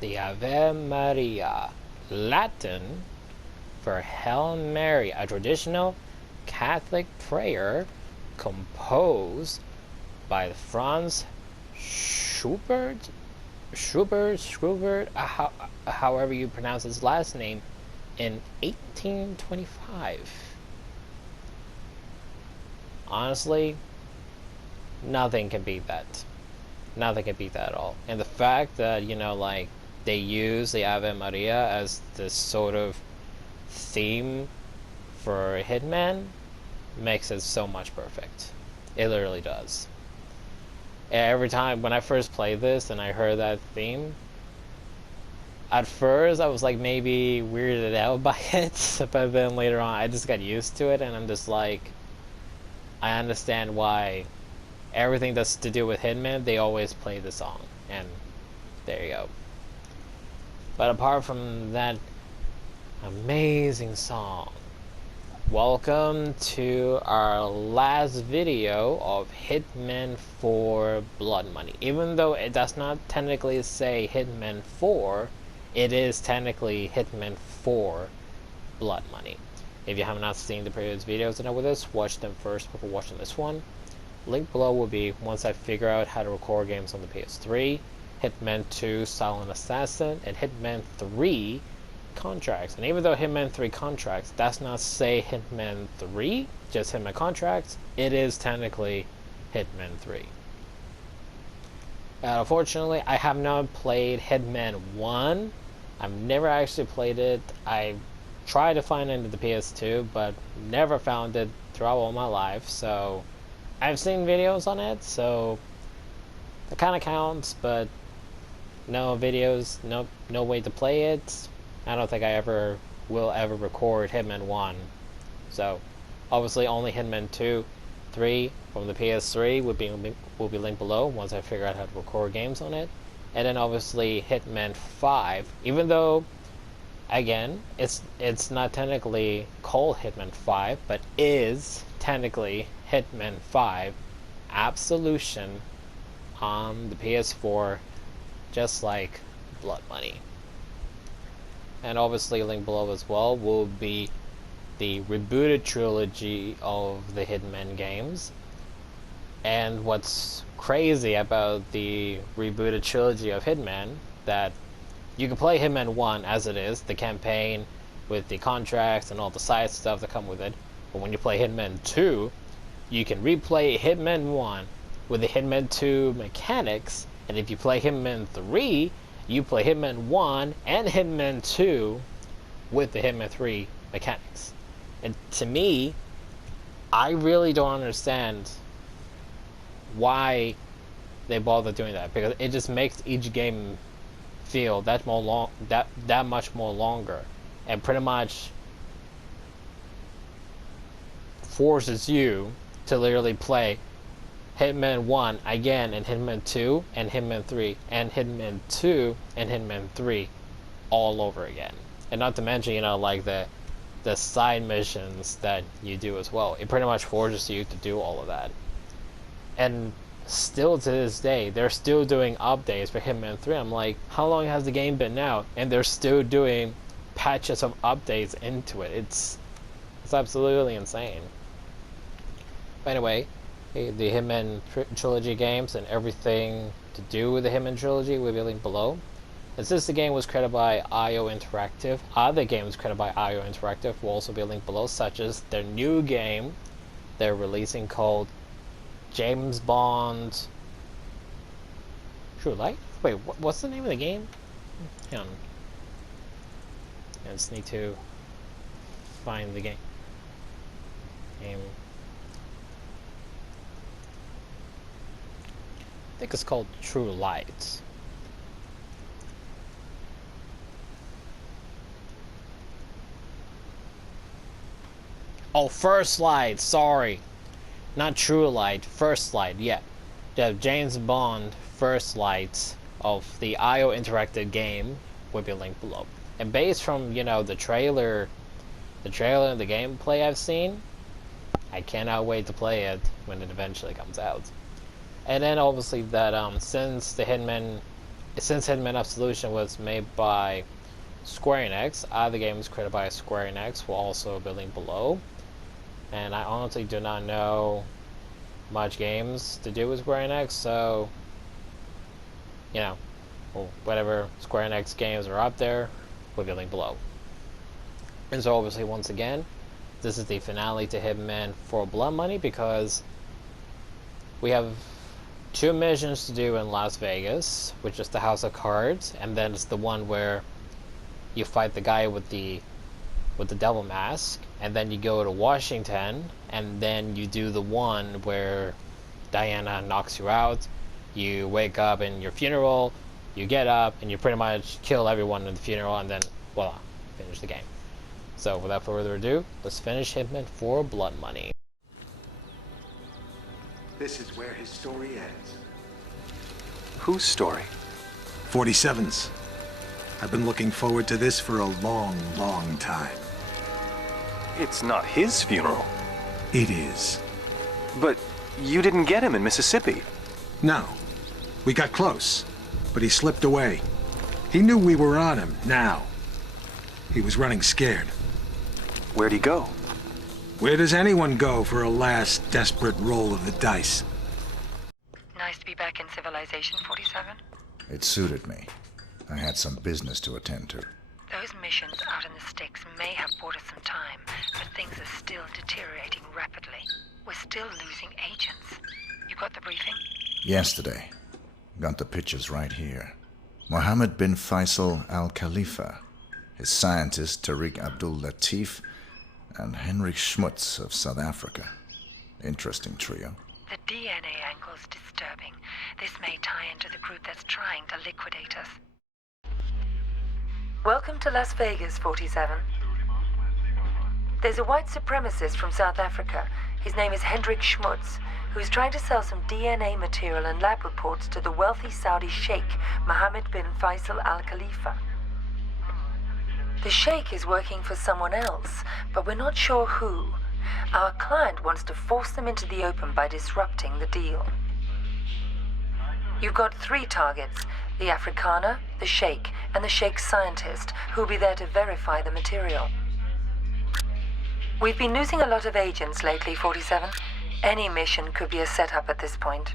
the Ave Maria, Latin for Hail Mary, a traditional Catholic prayer composed by Franz Schubert, however you pronounce his last name, in 1825. Honestly, nothing can beat that. Nothing can beat that at all. And the fact that, like, they use the Ave Maria as this sort of theme for Hitman makes it so much perfect. It literally does. Every time when I first played this and I heard that theme, at first I was like maybe weirded out by it, but then later on I just got used to it and I'm just like, I understand why everything that's to do with Hitman, they always play the song. And there you go. But apart from that amazing song, welcome to our last video of Hitman 4 Blood Money. Even though it does not technically say Hitman 4, it is technically Hitman 4 Blood Money. If you have not seen the previous videos that are with us, watch them first before watching this one. Link below will be once I figure out how to record games on the PS3, Hitman 2 Silent Assassin, and Hitman 3 Contracts. And even though Hitman 3 Contracts does not say Hitman 3, just Hitman Contracts, it is technically Hitman 3. Unfortunately, I have not played Hitman 1. I've never actually played it. I tried to find it into the PS2, but never found it throughout all my life, so I've seen videos on it, so it kind of counts, but no videos, no way to play it. I don't think I will ever record Hitman 1. So, obviously only Hitman 2, 3 from the PS3 will be linked below once I figure out how to record games on it. And then obviously Hitman 5, even though, again, it's not technically called Hitman 5, but is technically Hitman 5 Absolution on the PS4, just like Blood Money. And obviously linked below as well will be the rebooted trilogy of the Hitman games. And what's crazy about the rebooted trilogy of Hitman, that you can play Hitman 1 as it is, the campaign with the contracts and all the side stuff that come with it. But when you play Hitman 2, you can replay Hitman 1 with the Hitman 2 mechanics, and if you play Hitman 3, you play Hitman 1 and Hitman 2 with the Hitman 3 mechanics. And to me, I really don't understand why they bother doing that, because it just makes each game feel that much more longer, and pretty much forces you to literally play Hitman 1 again, and Hitman 2 and Hitman 3 and Hitman 2 and Hitman 3 all over again. And not to mention, like the side missions that you do as well. It pretty much forces you to do all of that. And still to this day, they're still doing updates for Hitman 3. I'm like, how long has the game been out? And they're still doing patches of updates into it. It's absolutely insane. But anyway, the Hitman trilogy games and everything to do with the Hitman trilogy will be linked below. And since the game was created by IO Interactive, other games created by IO Interactive will also be linked below, such as their new game they're releasing called James Bond True Light? Wait, what's the name of the game? Hang on. I just need to find the game. I think it's called True Light. Oh, First Light, sorry. Not True Light, First Light, yeah. The James Bond First Light of the IO Interactive game will be linked below. And based from, the trailer and the gameplay I've seen, I cannot wait to play it when it eventually comes out. And then obviously that since the Hitman since Hitman Absolution was made by Square Enix, other games created by Square Enix were also building below. And I honestly do not know much games to do with Square Enix, so you know, well, whatever Square Enix games are up there, we're building below. And so obviously, once again, this is the finale to Hitman for Blood Money because we have 2 missions to do in Las Vegas, which is the House of Cards, and then it's the one where you fight the guy with the devil mask, and then you go to Washington, and then you do the one where Diana knocks you out. You wake up in your funeral, you get up, and you pretty much kill everyone in the funeral, and then voila, finish the game. So without further ado, let's finish Hitman for Blood Money. This is where his story ends. Whose story? 47's. I've been looking forward to this for a long, long time. It's not his funeral. It is. But you didn't get him in Mississippi. No. We got close, but he slipped away. He knew we were on him, now. He was running scared. Where'd he go? Where does anyone go for a last desperate roll of the dice? Nice to be back in civilization, 47. It suited me. I had some business to attend to. Those missions out in the sticks may have bought us some time, but things are still deteriorating rapidly. We're still losing agents. You got the briefing? Yesterday. Got the pictures right here. Mohammed bin Faisal al-Khalifa, his scientist Tariq Abdul Latif, and Henrik Schmutz of South Africa. Interesting trio. The DNA angle's disturbing. This may tie into the group that's trying to liquidate us. Welcome to Las Vegas, 47. There's a white supremacist from South Africa. His name is Henrik Schmutz, who's trying to sell some DNA material and lab reports to the wealthy Saudi sheikh, Mohammed bin Faisal al-Khalifa. The sheikh is working for someone else, but we're not sure who. Our client wants to force them into the open by disrupting the deal. You've got 3 targets, the Afrikaner, the sheikh, and the sheikh's scientist, who'll be there to verify the material. We've been losing a lot of agents lately, 47. Any mission could be a setup at this point.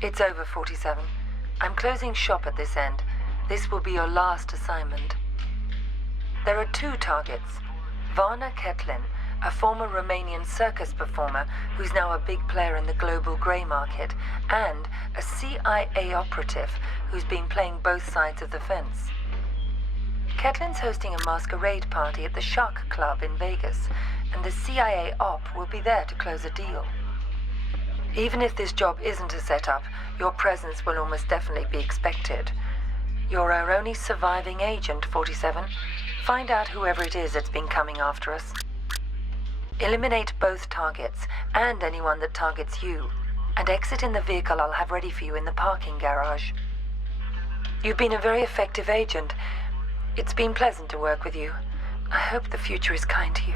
It's over, 47. I'm closing shop at this end. This will be your last assignment. There are two targets. Varna Ketlin, a former Romanian circus performer who's now a big player in the global grey market, and a CIA operative who's been playing both sides of the fence. Ketlin's hosting a masquerade party at the Shark Club in Vegas, and the CIA op will be there to close a deal. Even if this job isn't a setup, your presence will almost definitely be expected. You're our only surviving agent, 47. Find out whoever it is that's been coming after us. Eliminate both targets, and anyone that targets you, and exit in the vehicle I'll have ready for you in the parking garage. You've been a very effective agent. It's been pleasant to work with you. I hope the future is kind to you.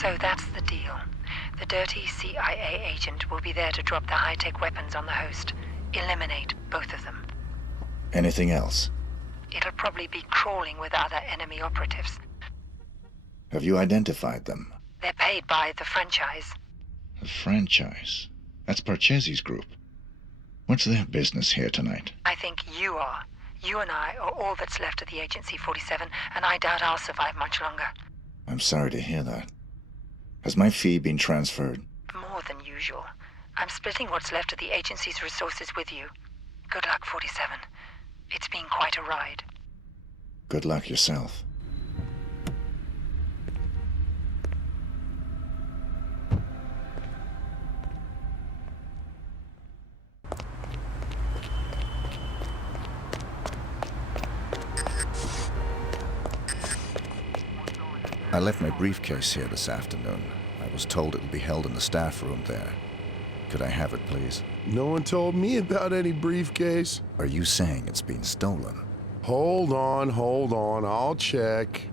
So that's the deal. The dirty CIA agent will be there to drop the high-tech weapons on the host. Eliminate both of them. Anything else? It'll probably be crawling with other enemy operatives. Have you identified them? They're paid by the franchise. The franchise? That's Parcheesi's group. What's their business here tonight? I think you are. You and I are all that's left of the Agency 47, and I doubt I'll survive much longer. I'm sorry to hear that. Has my fee been transferred? More than usual. I'm splitting what's left of the agency's resources with you. Good luck, 47. It's been quite a ride. Good luck yourself. I left my briefcase here this afternoon. I was told it would be held in the staff room there. Could I have it, please? No one told me about any briefcase. Are you saying it's been stolen? Hold on, I'll check.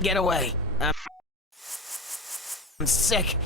Get away. I'm sick.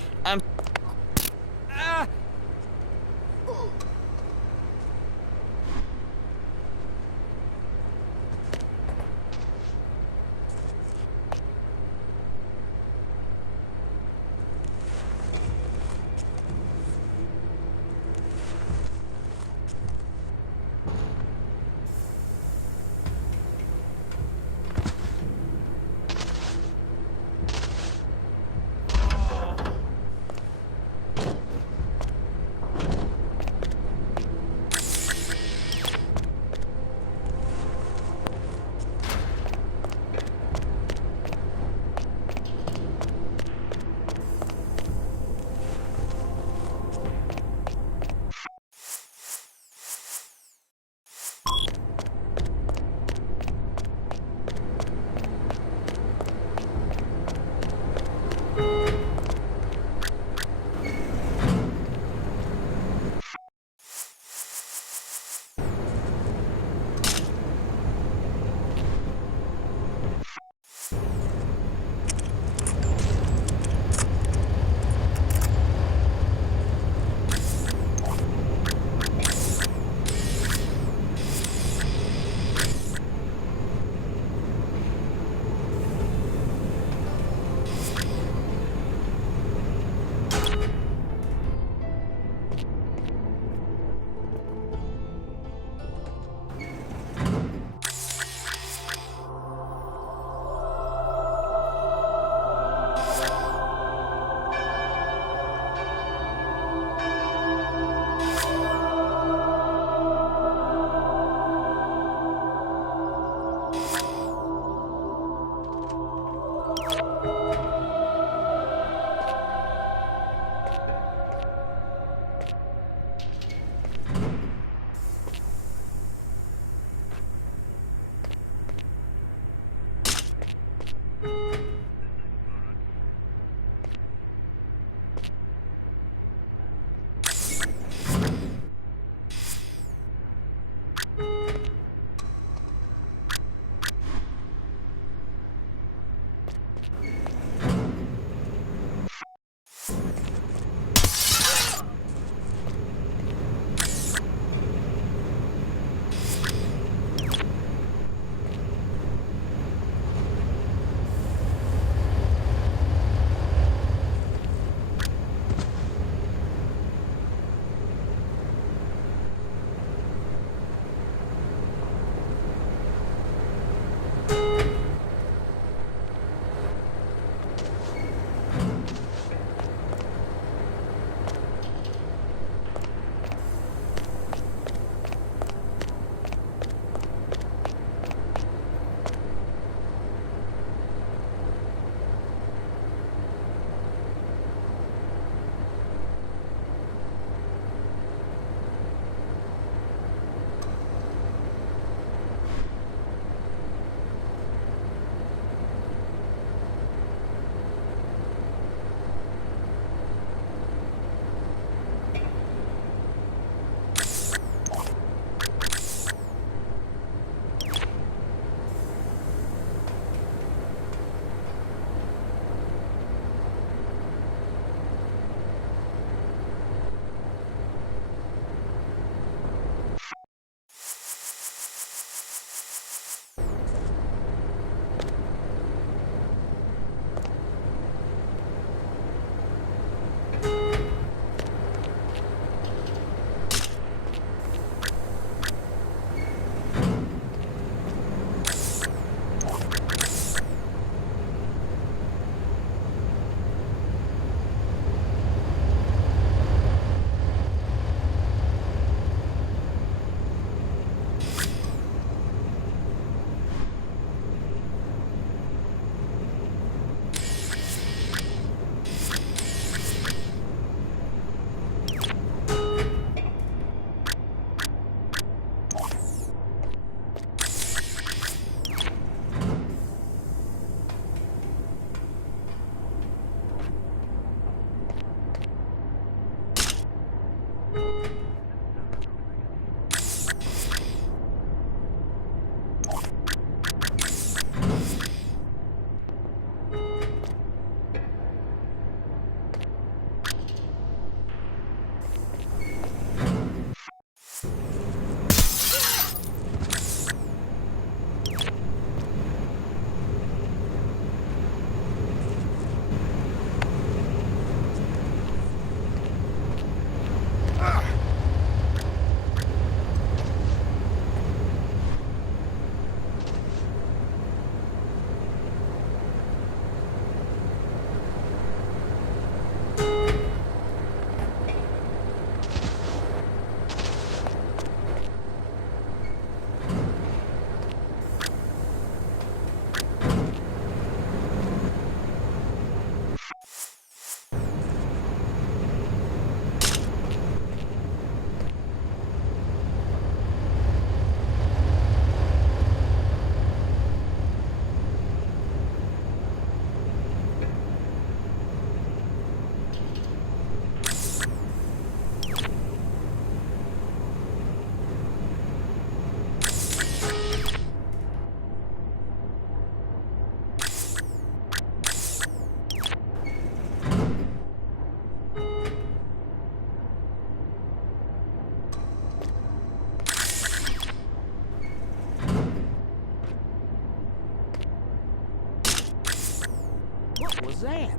that?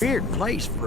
Weird place for...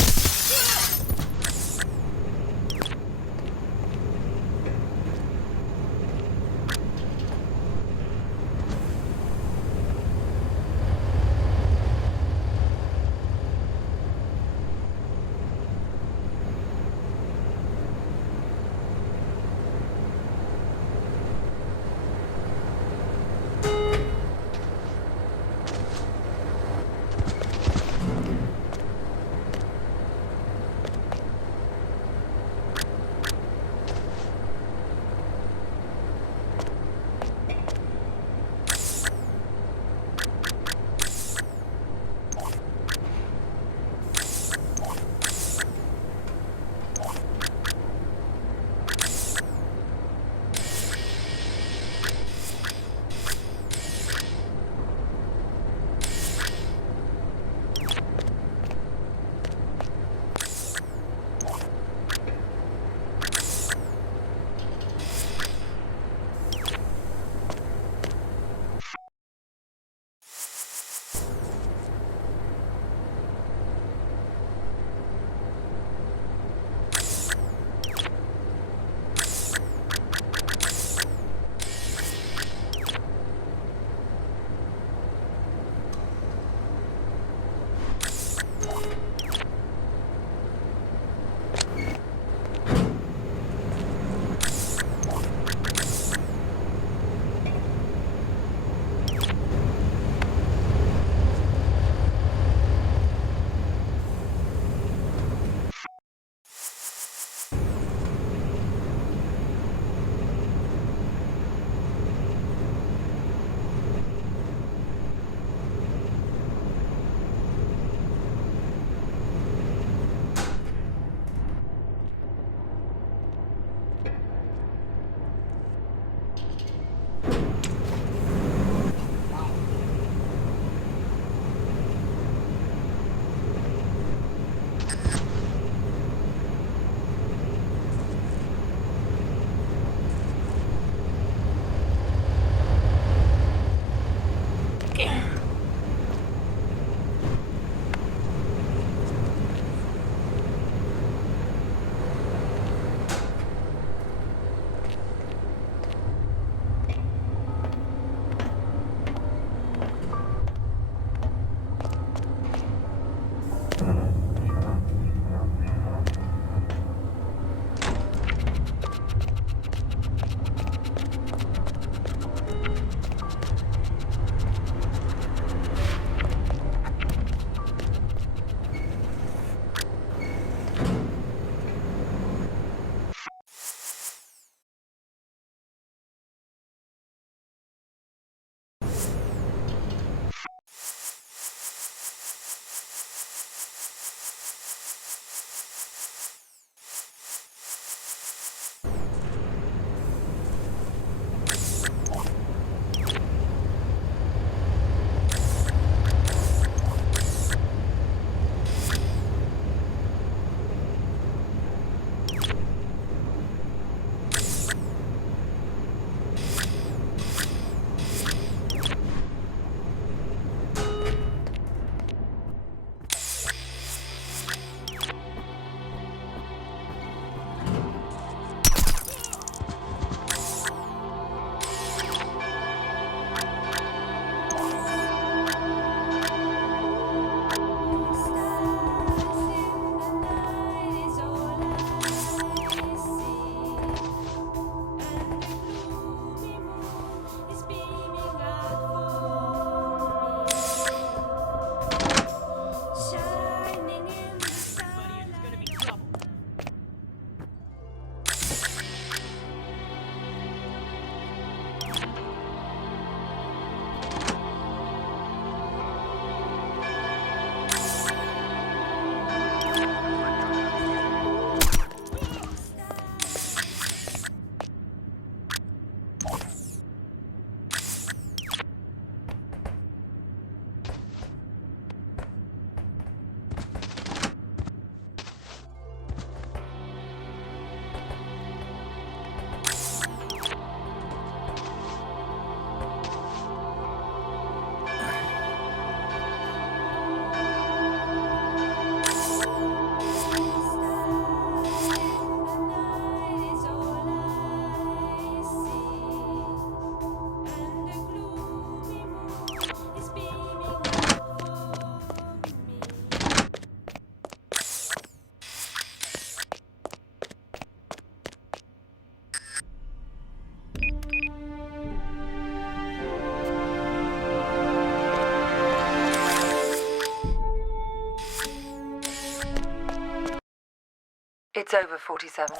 It's over, 47.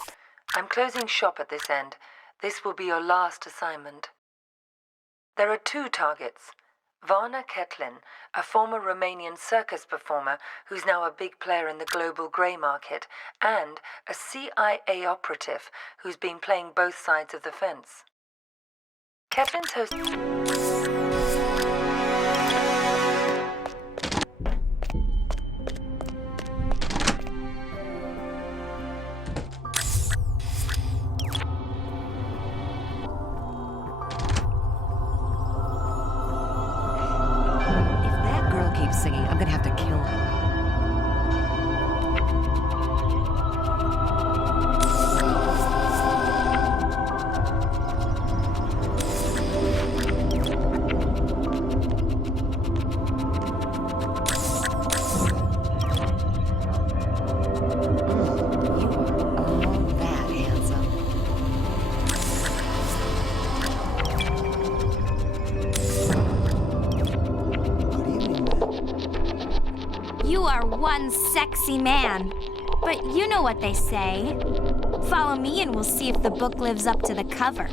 I'm closing shop at this end. This will be your last assignment. There are 2 targets. Varna Ketlin, a former Romanian circus performer who's now a big player in the global grey market, and a CIA operative who's been playing both sides of the fence. Ketlin's host... Singing. I'm gonna have to kill her. You are one sexy man. But you know what they say. Follow me and we'll see if the book lives up to the cover.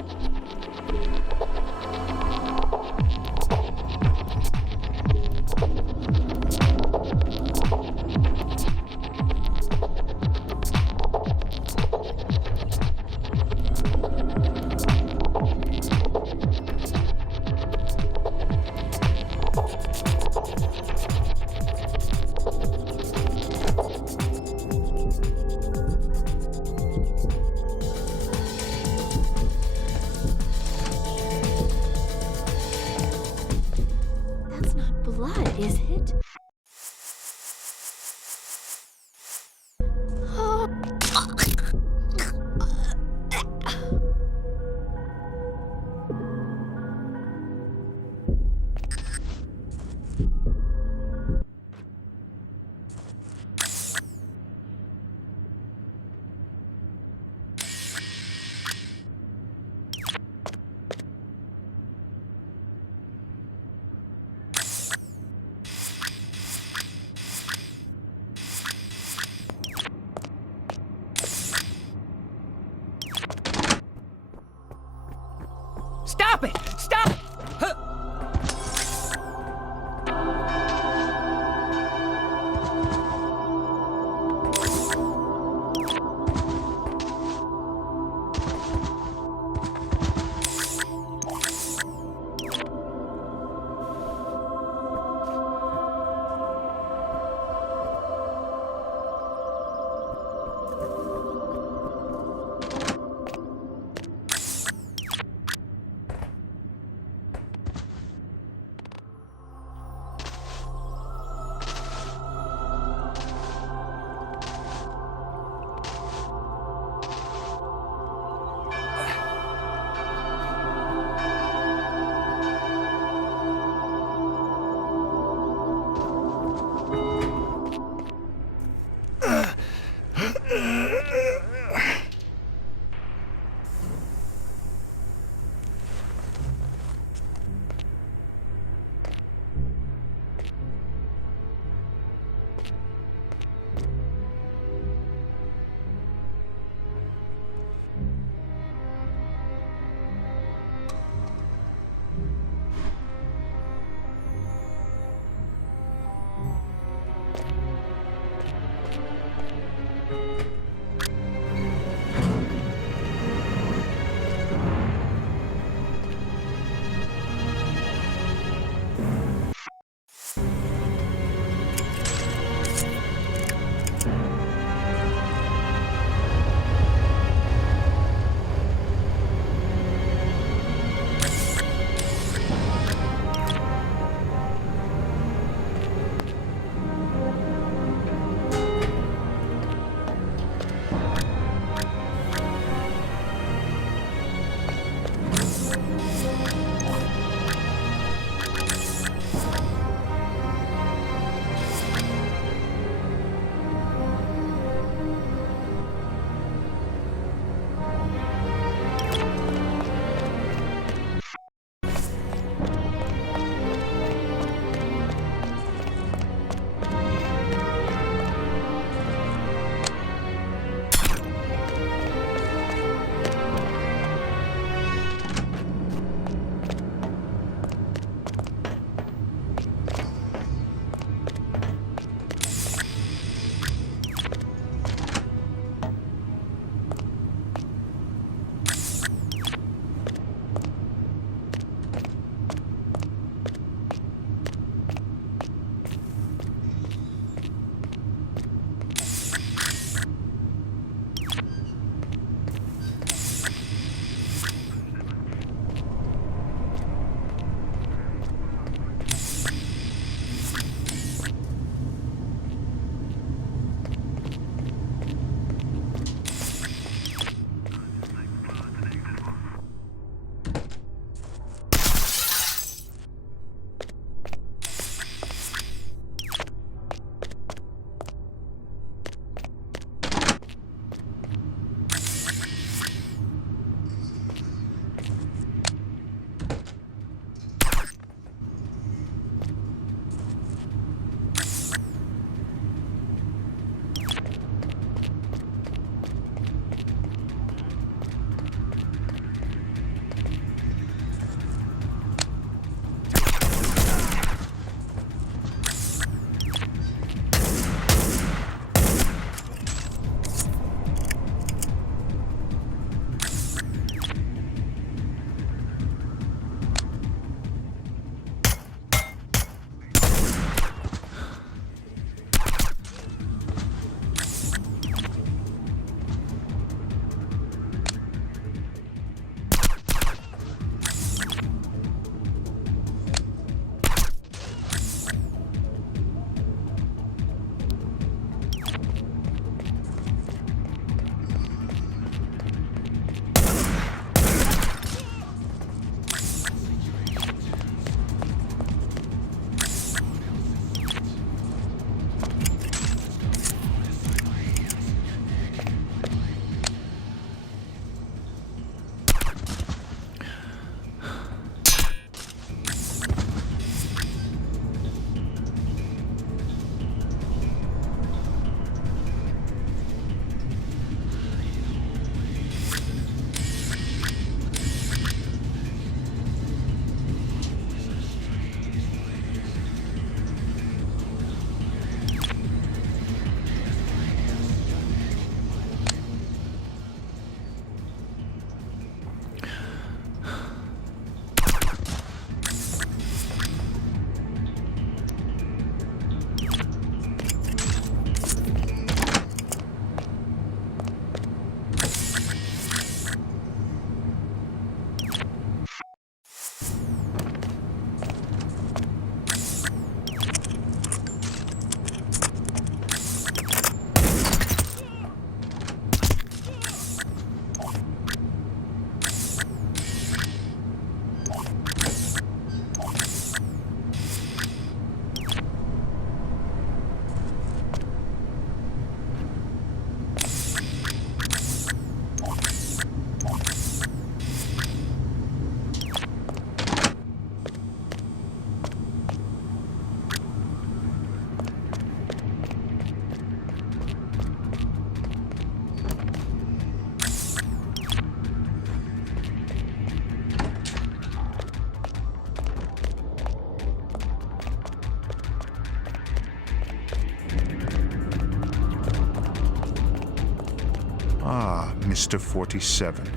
Ah, Mr. 47.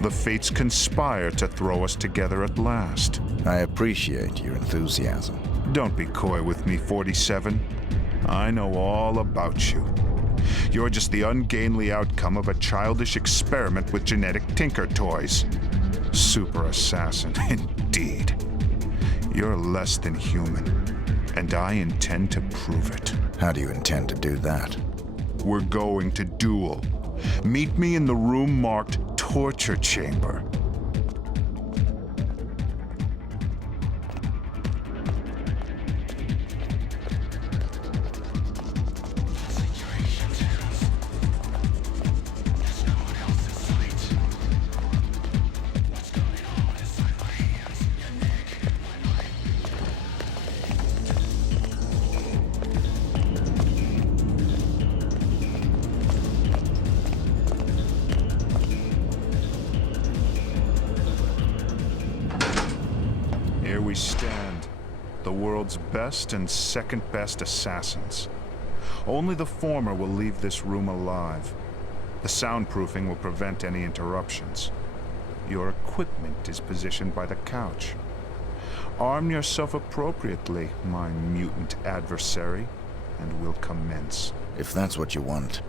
The fates conspire to throw us together at last. I appreciate your enthusiasm. Don't be coy with me, 47. I know all about you. You're just the ungainly outcome of a childish experiment with genetic tinker toys. Super assassin, indeed. You're less than human, and I intend to prove it. How do you intend to do that? We're going to duel. Meet me in the room marked Torture Chamber. Here we stand, the world's best and second best assassins. Only the former will leave this room alive. The soundproofing will prevent any interruptions. Your equipment is positioned by the couch. Arm yourself appropriately, my mutant adversary, and we'll commence. If that's what you want.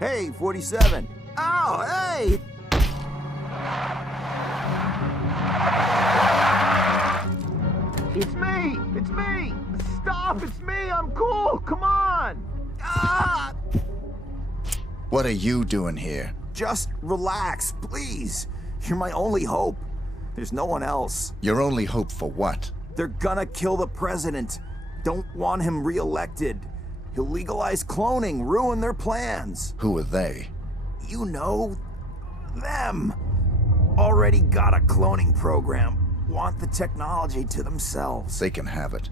Hey, 47. Oh, hey! It's me! It's me! Stop! It's me! I'm cool! Come on! Ah! What are you doing here? Just relax, please. You're my only hope. There's no one else. Your only hope for what? They're gonna kill the president. Don't want him re-elected. He'll legalize cloning, ruin their plans. Who are they? You know, them. Already got a cloning program. Want the technology to themselves. They can have it.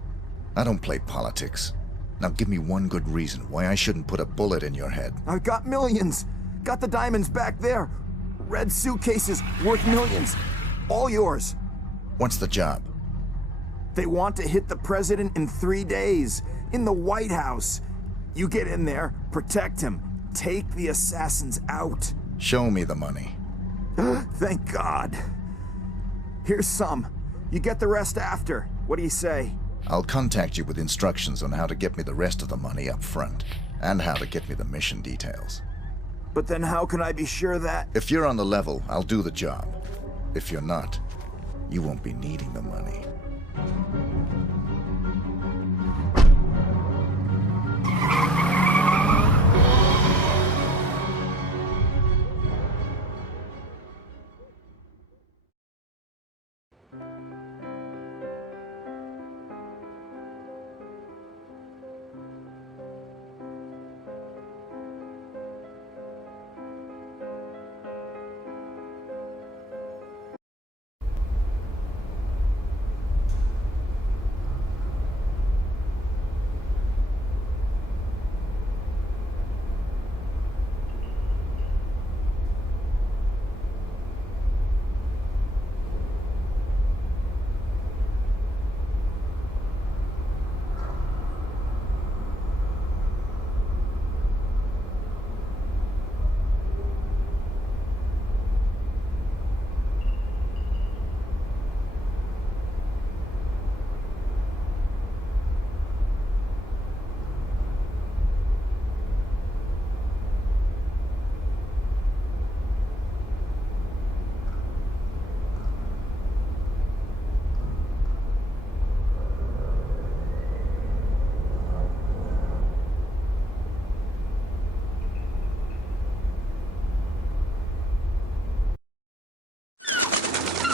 I don't play politics. Now give me one good reason why I shouldn't put a bullet in your head. I've got millions. Got the diamonds back there. Red suitcases worth millions. All yours. What's the job? They want to hit the president in 3 days. In the White House. You get in there, protect him, take the assassins out. Show me the money. Thank God. Here's some. You get the rest after. What do you say? I'll contact you with instructions on how to get me the rest of the money up front, and how to get me the mission details. But then how can I be sure that... If you're on the level, I'll do the job. If you're not, you won't be needing the money.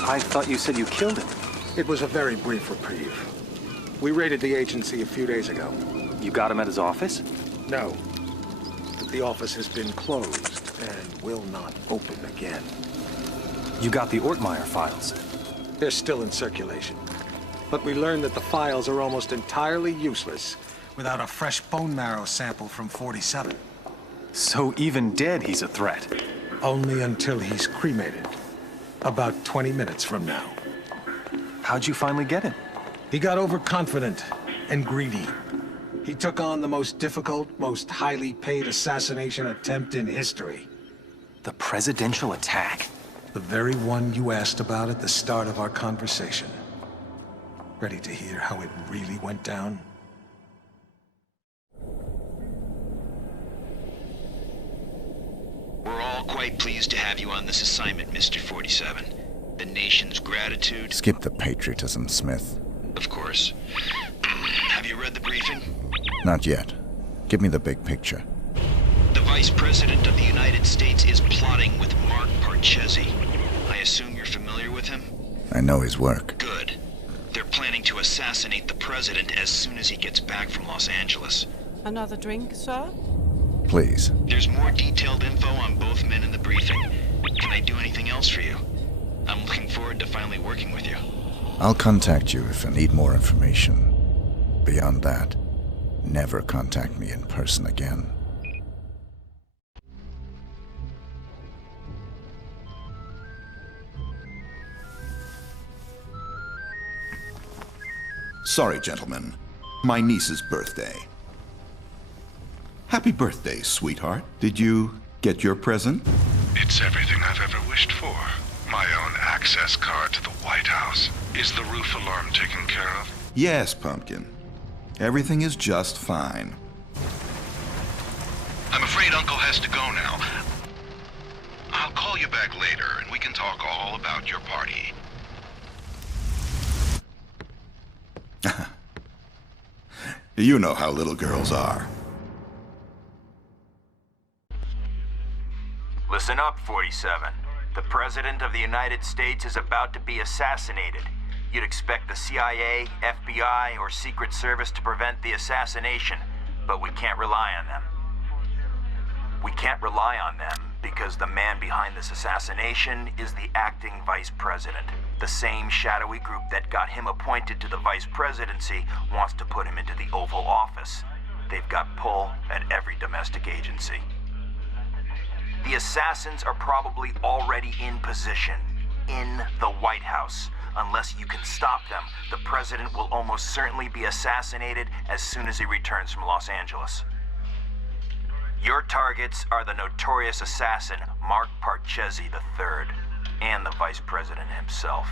I thought you said you killed him. It was a very brief reprieve. We raided the agency a few days ago. You got him at his office? No. But the office has been closed and will not open again. You got the Ortmeyer files? They're still in circulation. But we learned that the files are almost entirely useless without a fresh bone marrow sample from 47. So even dead, he's a threat. Only until he's cremated. About 20 minutes from now. How'd you finally get him? He got overconfident and greedy. He took on the most difficult, most highly paid assassination attempt in history. The presidential attack? The very one you asked about at the start of our conversation. Ready to hear how it really went down? We're all quite pleased to have you on this assignment, Mr. 47. The nation's gratitude... Skip the patriotism, Smith. Of course. Have you read the briefing? Not yet. Give me the big picture. The Vice President of the United States is plotting with Mark Parchesi. I assume you're familiar with him? I know his work. Good. They're planning to assassinate the President as soon as he gets back from Los Angeles. Another drink, sir? Please. There's more detailed info on both men in the briefing. Can I do anything else for you? I'm looking forward to finally working with you. I'll contact you if I need more information. Beyond that, never contact me in person again. Sorry, gentlemen. My niece's birthday. Happy birthday, sweetheart. Did you get your present? It's everything I've ever wished for. My own access card to the White House. Is the roof alarm taken care of? Yes, Pumpkin. Everything is just fine. I'm afraid Uncle has to go now. I'll call you back later and we can talk all about your party. You know how little girls are. Listen up, 47. The President of the United States is about to be assassinated. You'd expect the CIA, FBI, or Secret Service to prevent the assassination, but we can't rely on them. We can't rely on them because the man behind this assassination is the acting Vice President. The same shadowy group that got him appointed to the Vice Presidency wants to put him into the Oval Office. They've got pull at every domestic agency. The assassins are probably already in position, in the White House. Unless you can stop them, the president will almost certainly be assassinated as soon as he returns from Los Angeles. Your targets are the notorious assassin, Mark Parchesi III, and the Vice President himself.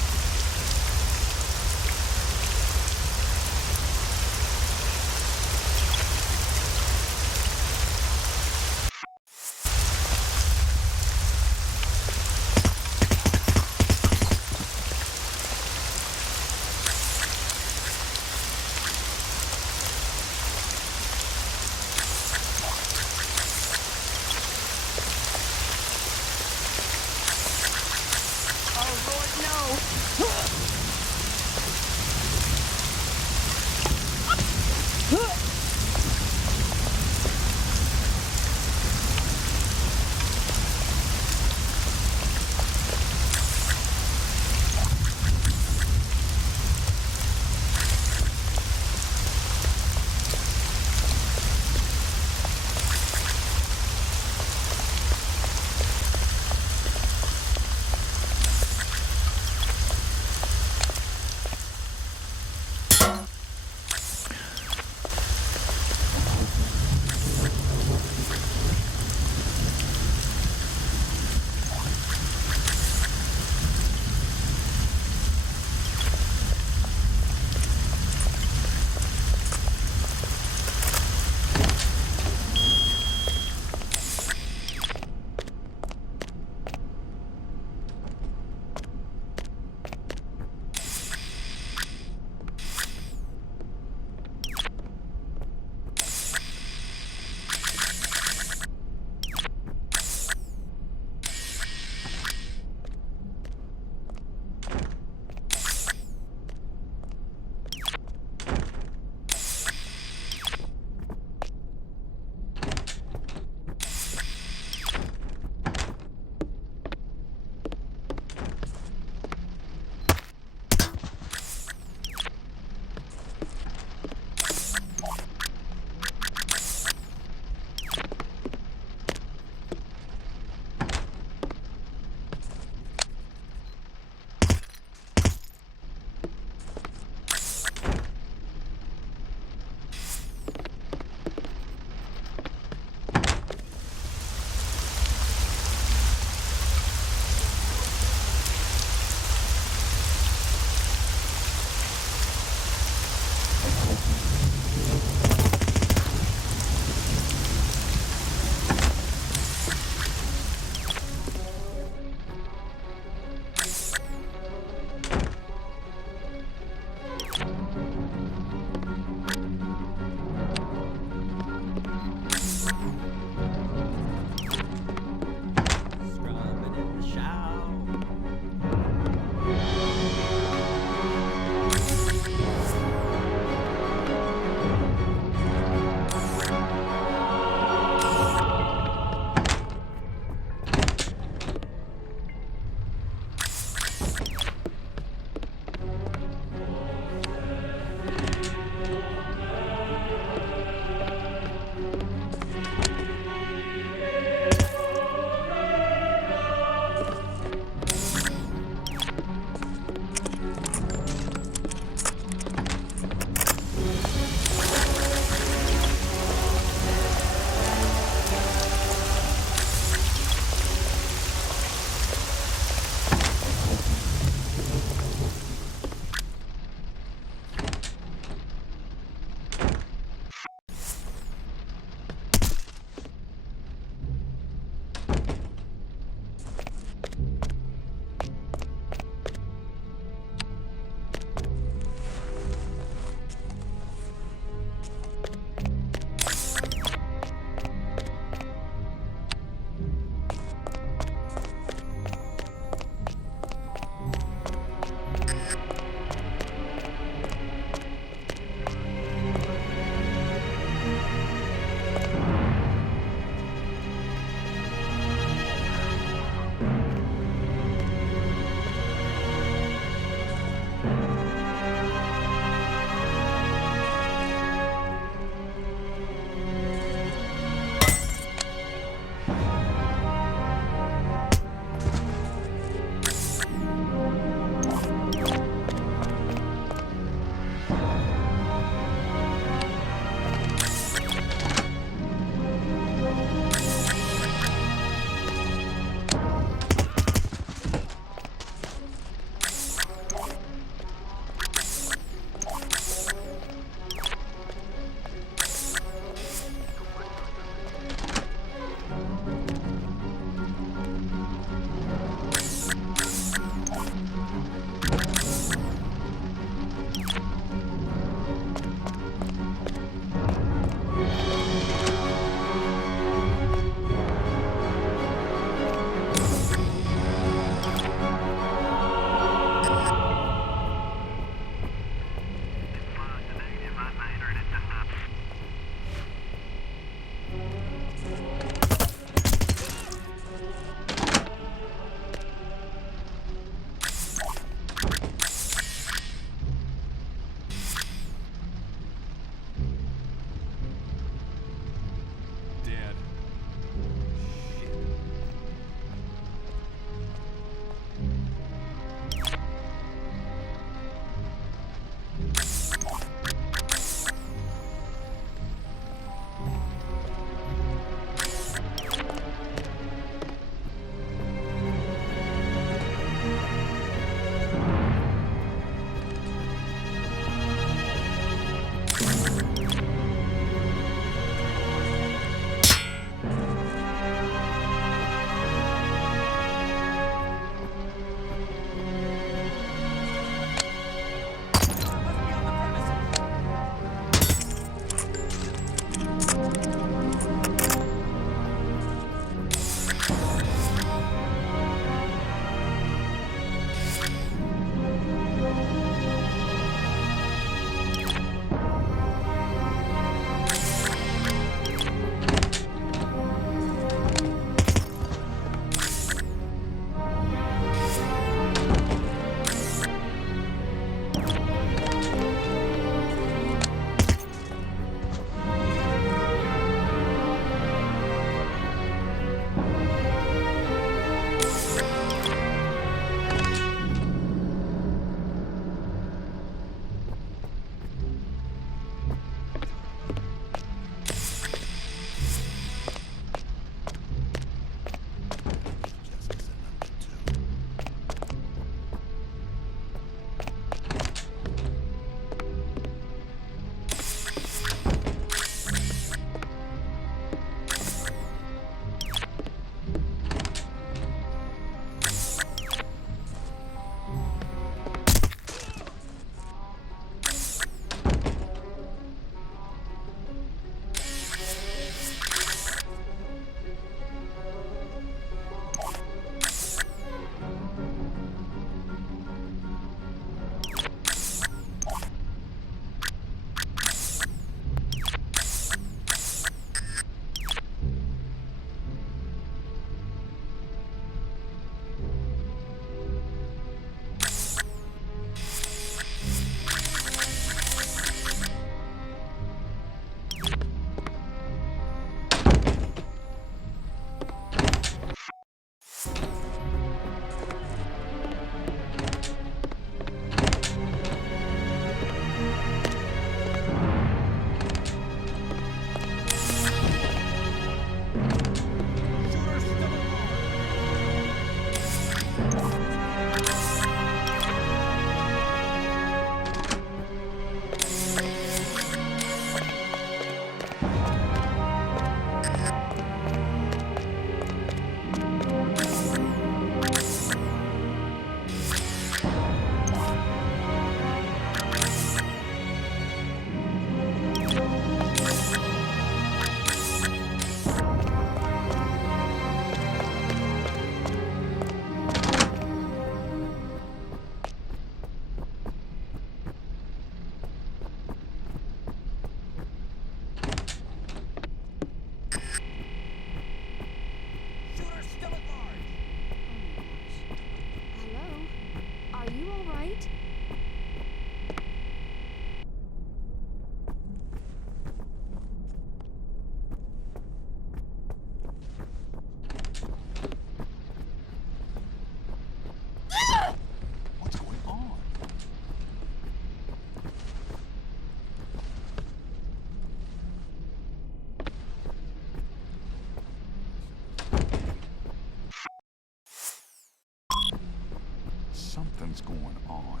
What's going on?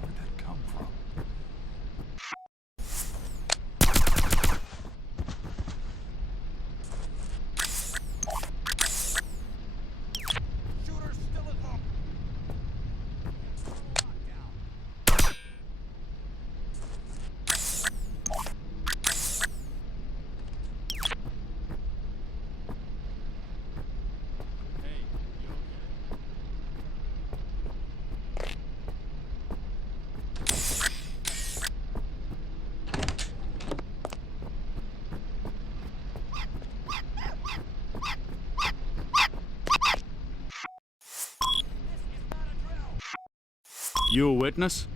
Where'd that come from? You a witness?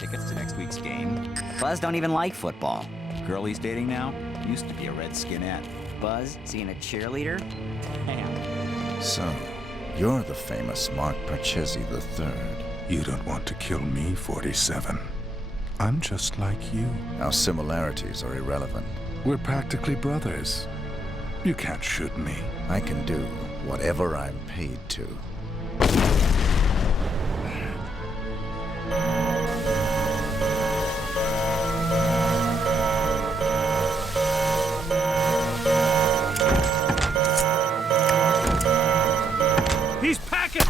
tickets to next week's game. Buzz don't even like football. Girl he's dating now used to be a Redskinette. Buzz seeing a cheerleader? Damn. So, you're the famous Mark Parchesi III. You don't want to kill me, 47. I'm just like you. Our similarities are irrelevant. We're practically brothers. You can't shoot me. I can do whatever I'm paid to. He's packing!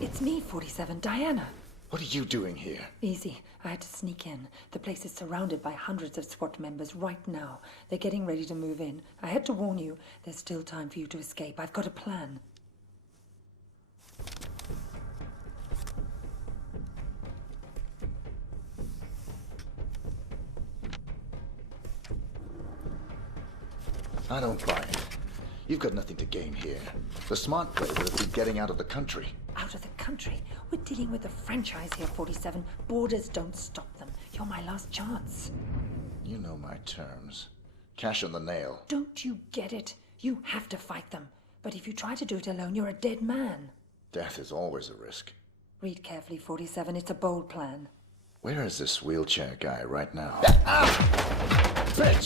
It's me, 47, Diana. What are you doing here? Easy. I had to sneak in. The place is surrounded by hundreds of SWAT members right now. They're getting ready to move in. I had to warn you, there's still time for you to escape. I've got a plan. I don't buy it. You've got nothing to gain here. The smart play would have been getting out of the country. Out of the country? We're dealing with a franchise here, 47. Borders don't stop them. You're my last chance. You know my terms. Cash on the nail. Don't you get it? You have to fight them. But if you try to do it alone, you're a dead man. Death is always a risk. Read carefully, 47. It's a bold plan. Where is this wheelchair guy right now? Bitch!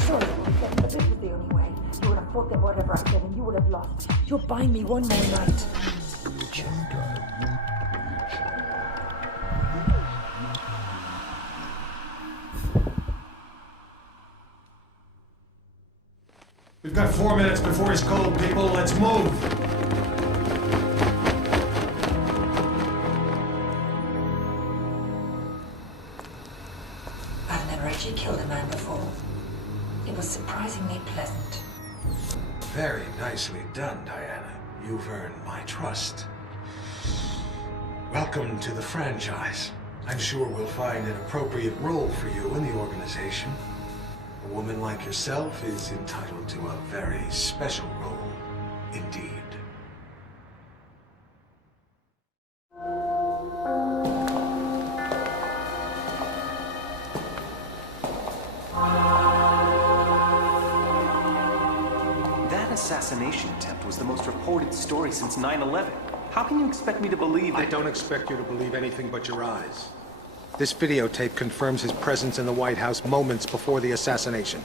Sorry, 47, but this was the only way. You would have fought them whatever I said, and you would have lost. You're buying me one more night. We've got 4 minutes before he's cold, people. Let's move. I've never actually killed a man before. It was surprisingly pleasant. Very nicely done, Diana. You've earned my trust. Welcome to the franchise. I'm sure we'll find an appropriate role for you in the organization. A woman like yourself is entitled to a very special role, indeed. That assassination attempt was the most reported story since 9/11. How can you expect me to believe that? I don't expect you to believe anything but your eyes. This videotape confirms his presence in the White House moments before the assassination.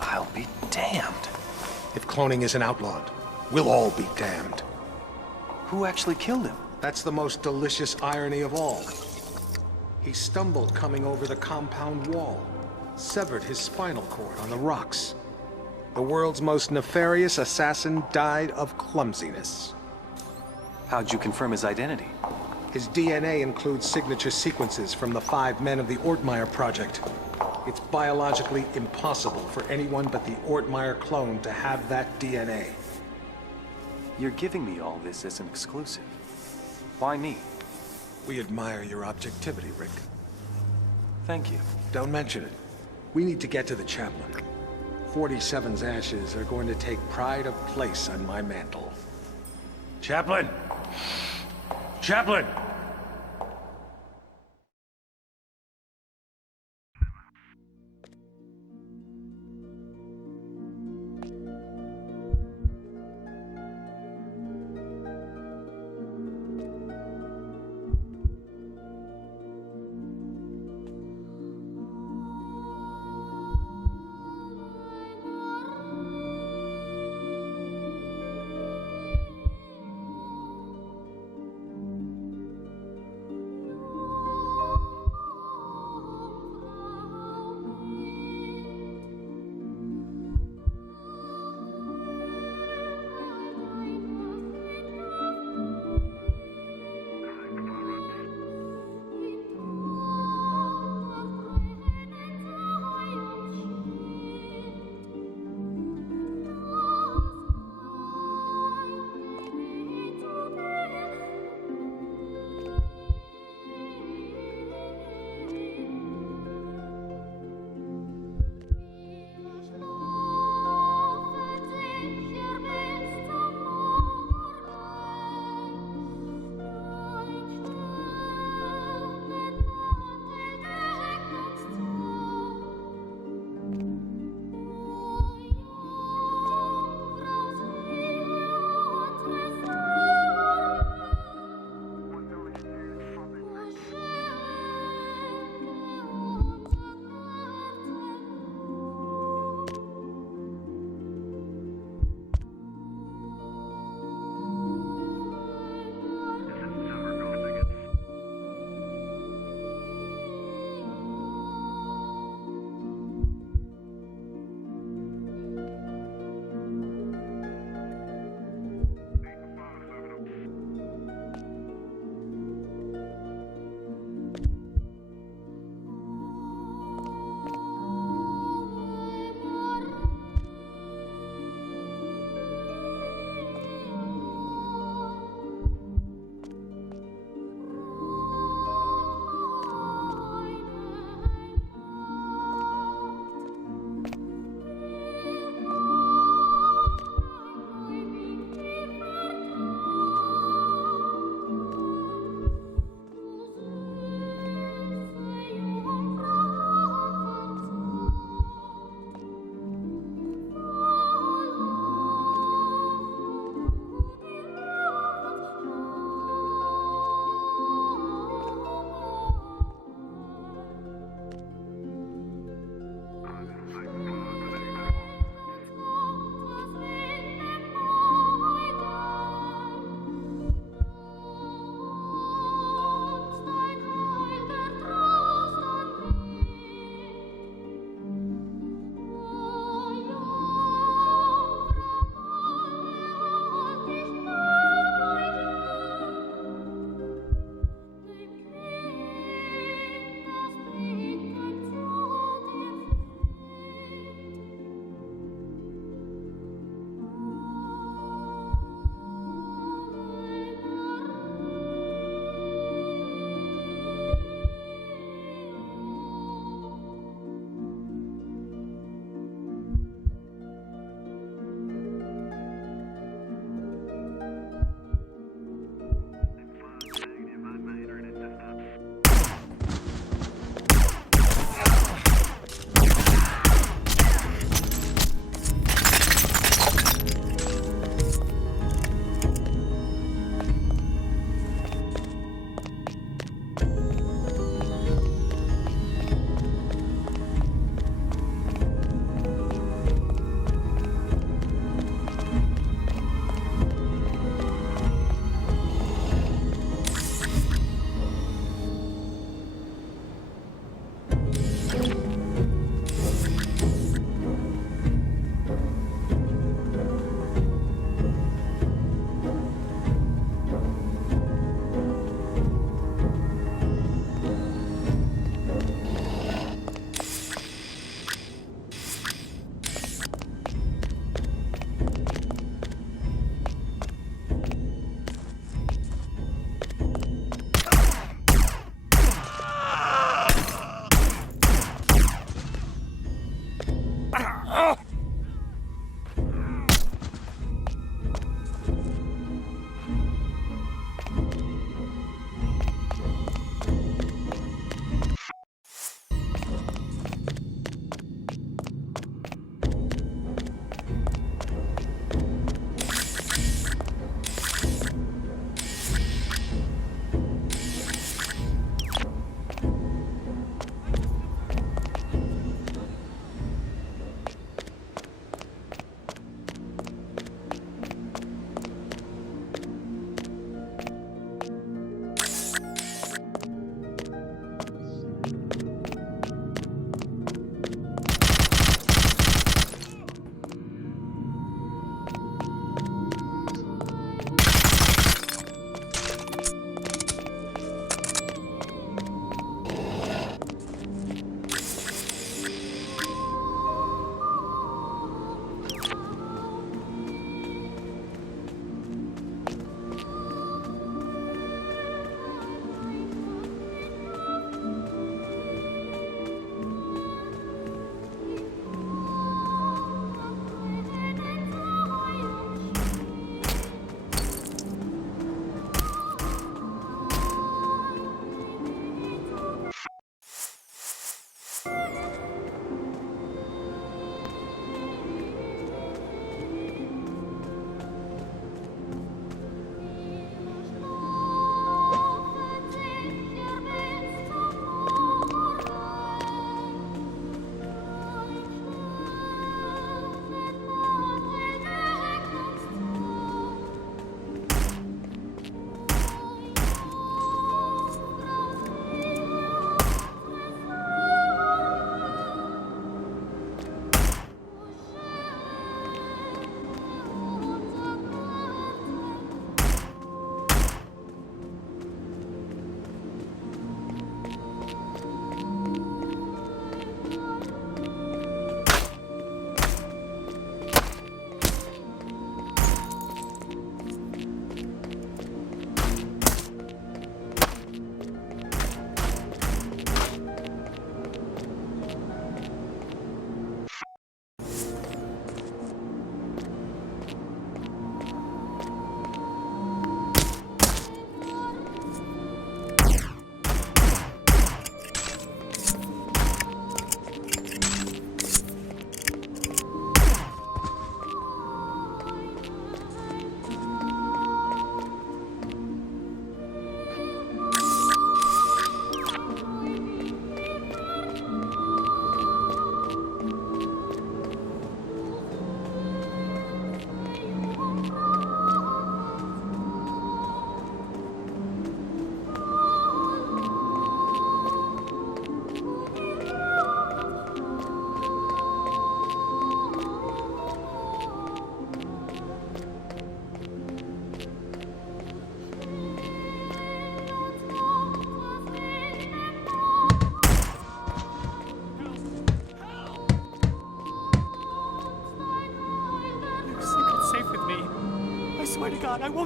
I'll be damned. If cloning isn't outlawed, we'll all be damned. Who actually killed him? That's the most delicious irony of all. He stumbled coming over the compound wall, severed his spinal cord on the rocks. The world's most nefarious assassin died of clumsiness. How'd you confirm his identity? His DNA includes signature sequences from the 5 men of the Ortmeyer project. It's biologically impossible for anyone but the Ortmeyer clone to have that DNA. You're giving me all this as an exclusive. Why me? We admire your objectivity, Rick. Thank you. Don't mention it. We need to get to the chaplain. 47's ashes are going to take pride of place on my mantle. Chaplain! Chaplain!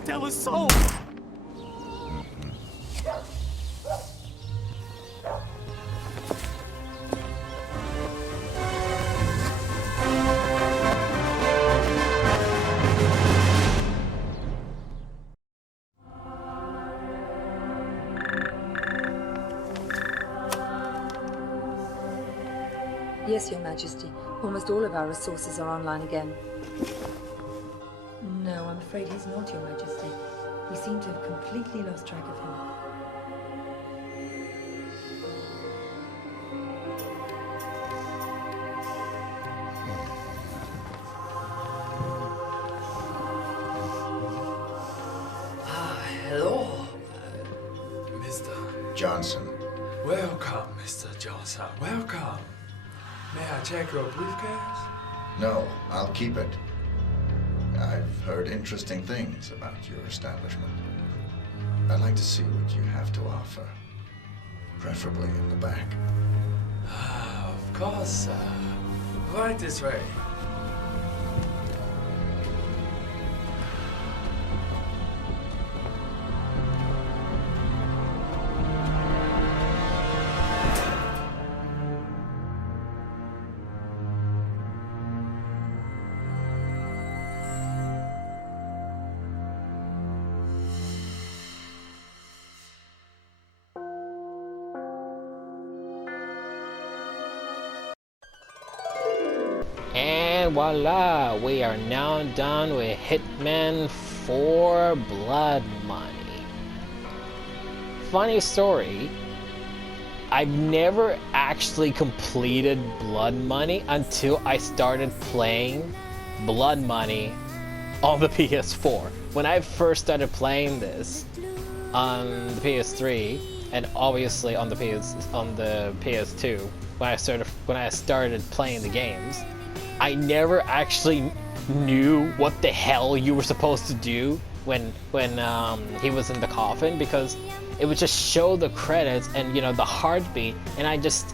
Don't tell a soul! Yes, Your Majesty. Almost all of our resources are online again. No, I'm afraid he's not, Your Majesty. We seem to have completely lost track of him. Hello, Mr. Johnson. Welcome, Mr. Johnson. Welcome. May I check your briefcase? No, I'll keep it. I've heard interesting things about your establishment. I'd like to see what you have to offer. Preferably in the back. Of course, right this way. And voila, we are now done with Hitman 4 Blood Money. Funny story, I've never actually completed Blood Money until I started playing Blood Money on the PS4. When I first started playing this on the PS3, and obviously on the PS2, when I started playing the games, I never actually knew what the hell you were supposed to do when he was in the coffin, because it would just show the credits and, you know, the heartbeat, and I just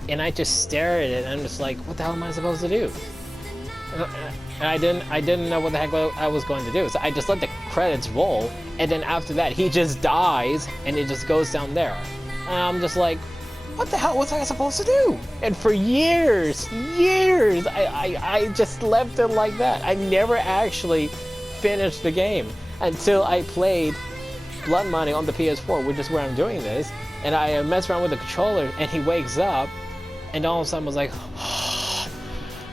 stare at it and I'm just like, what the hell am I supposed to do? And I didn't know what the heck I was going to do, so I just let the credits roll, and then after that he just dies and it just goes down there, and I'm just like, what the hell was I supposed to do? And for years, I just left it like that. I never actually finished the game until I played Blood Money on the PS4, which is where I'm doing this, and I mess around with the controller, and he wakes up, and all of a sudden I was like, oh,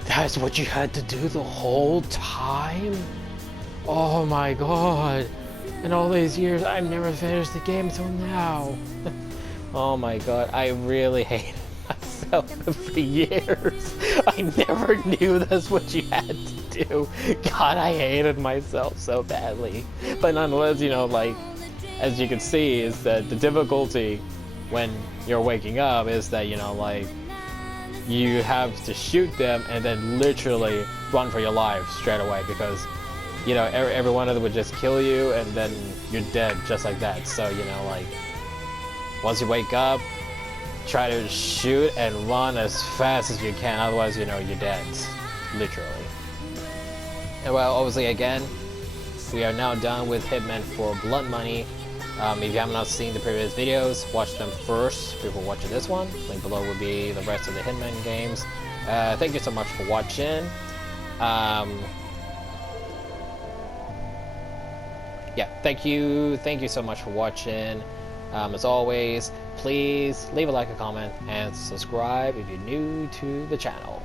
that's what you had to do the whole time? Oh my god. In all these years, I've never finished the game until now. Oh my god, I really hated myself for years. I never knew that's what you had to do. God, I hated myself so badly. But nonetheless, you know, like, as you can see, is that the difficulty when you're waking up is that, you know, like, you have to shoot them and then literally run for your life straight away, because, you know, every one of them would just kill you and then you're dead just like that. So, you know, like, once you wake up, try to shoot and run as fast as you can, otherwise, you know, you're dead, literally. And well, obviously, again, we are now done with Hitman 4 Blood Money. If you have not seen the previous videos, watch them first before watching this one. Link below will be the rest of the Hitman games. Thank you so much for watching. Yeah, thank you so much for watching. As always, please leave a like, a comment, and subscribe if you're new to the channel.